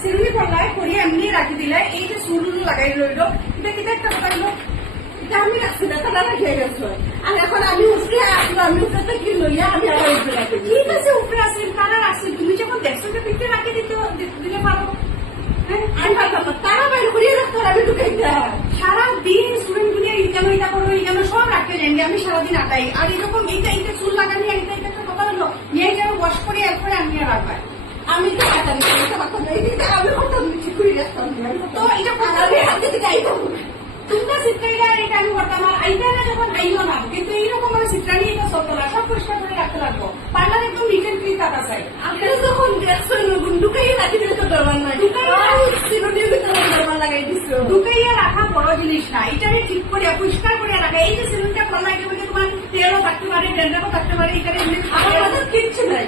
সিরুনি পড়লাই করি এমনি রাখি দিলাই এই যে চুল লাগাই রইল এটা কিটা একটা কথা হলো এটা আমি রাখছি না তারা রাখিয়ে গেছো আর এখন আমি উঠে আসলো আমি উঠে কি লইয়া আমি আবার উঠে রাখি ঠিক আছে উপরে আসলেন তারা রাখছি তুমি যখন দেখছো যে পিঠে রাখি দিলে পারো তারা বাইরে করিয়ে রাখতো আমি ঢুকাই সারাদিন স্টুডেন্ট গুলিয়ে ইটা করো ইটা সব রাখতে যাই আমি সারাদিন আটাই আর এরকম এইটা চুল লাগানি এটা একটা কথা হলো নিয়ে গেলে ওয়াশ করে এরপরে আমি আর রাখবাই আমি তো আমি করতাম ঠিক করে রাখতাম তো এটা হাতে থেকে আইতাম তোমরা চিত্রাইটা এটা আমি করতাম আর আইতারা যখন আইলো না কিন্তু এইরকম আমার চিত্রানি এটা চলতো না সব পরিষ্কার করে রাখতে লাগবো পার্লার একদম নিট এন্ড ক্লিন থাকা চাই আপনি যখন দেখছো ঢুকাইয়ে রাখি দিলে তো দরকার নাই লাগাই দিচ্ছ ঢুকাইয়া রাখা বড় জিনিস না এটা আমি ঠিক করে পরিষ্কার করে রাখা এই যে সিলুনটা করলা এটা তোমার তেলও থাকতে পারে ড্যান্ড্রাফও থাকতে পারে এখানে আমার কিচ্ছু নাই